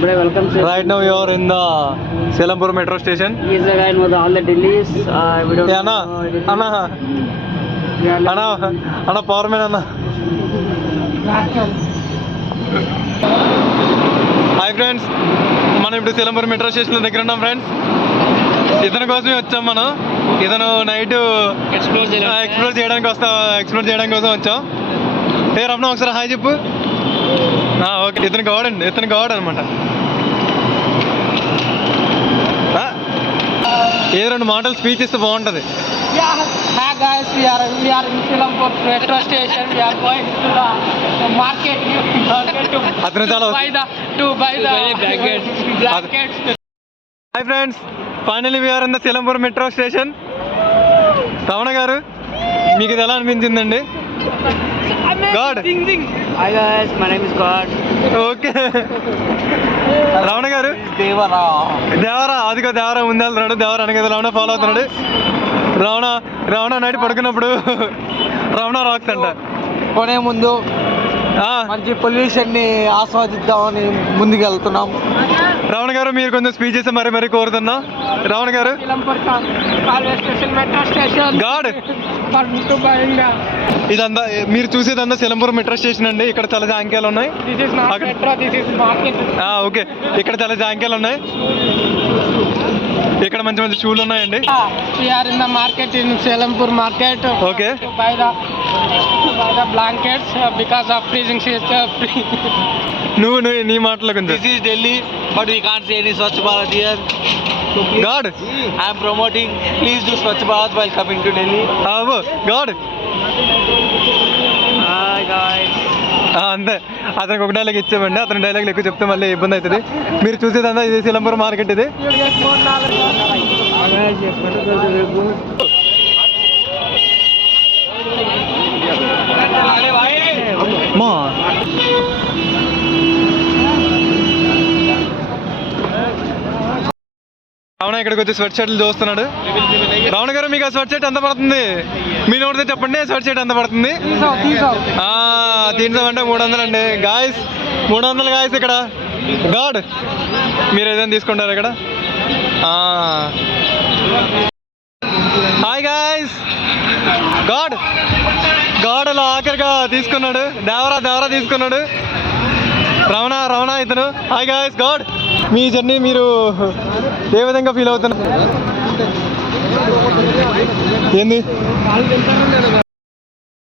Bro, welcome sir. Right now you are in the Selampur metro station. He is the guy with all the Delhis. We don't Yeah, know anything. Anna power man Anna. Hi friends, మనం ఇప్పుడు Seelampur metro station దగ్గర ఉన్నాం friends. ఇతని కోసమే వచ్చాం మనం. ఇతను night explore చేయడానికి కోసం వచ్చాం. ఏ రమణ ఒకసారి హాయ్ చెప్పు. ఓకే, ఇతను గౌడ్ అనమాట. ఏదో 2 మాటలు స్పీచ్ ఇస్తే బాగుంటుంది. Hi guys, we are in Selampur metro station. We are going to the market to buy the blankets. Hi friends, finally we are in the Seelampur metro station. Ramana గారు, మీకు ఇది ఎలా అనిపించిందండి? God. Hi guys, my name is God. Okay. Ramana గారు, దేవరా అదిగో దేవరా ముందెళ్తున్నాడు. దేవరా అనగా Ramana follow అవుతున్నాడు. Ramana night పడుకున్నప్పుడు రమణ రాక్స్ అంట. కొనే ముందు మంచి పొల్యూషన్ ని ఆస్వాదిద్దామని ముందుకు వెళ్తున్నాం. రమణ గారు, మీరు కొంచెం స్పీచ్ చేస్తే మరీ కోరుతున్నా. రమణ గారు, గాడ్, ఇదంతా మీరు చూసేదంతా సీలంపూర్ మెట్రో స్టేషన్ అండి. ఇక్కడ చాలా జాంక్యాలు ఉన్నాయి. ఓకే, ఇక్కడ చాలా జాంక్యాలు ఉన్నాయి. ఇక్కడ మంచి మంచి షూలు ఉన్నాయండి. Market in Seelampur market. Okay, buy the blankets because of freezing season. నువ్వు నీ మాటలో కొంచెం. This is Delhi, but we can't see any Swachh Bharat here. So please, God, I am promoting. Please do Swachh Bharat while coming to Delhi. God. Hi guys. అంతే, అతనికి ఒక dialogue ఇచ్చామండి. అతని డైలాగ్లు ఎక్కువ చెప్తే మళ్ళీ ఇబ్బంది అవుతుంది. మీరు చూసేదంతా ఇది సీలంపూర్ మార్కెట్. ఇది రమణ ఇక్కడికి వచ్చి స్వెట్ షర్ట్లు చూస్తున్నాడు. రమణ గారు, మీకు ఆ స్వెట్ షర్ట్ ఎంత పడుతుంది? మీ నోటితో చెప్పండి, స్వెట్ షర్ట్ ఎంత పడుతుంది? 300 అంటే 300 అండి గాయస్. 300 గాయస్ ఇక్కడ. గాడ్, మీరు ఏదైనా తీసుకుంటారు ఇక్కడ. హాయ్ గాయస్, గాడ్ అలా ఆఖరిగా తీసుకున్నాడు. దేవరా తీసుకున్నాడు. రమణ ఇతను. హాయ్ గాయస్, గాడ్, మీ జర్నీ మీరు ఏ విధంగా ఫీల్ అవుతున్నారు? ఏంది?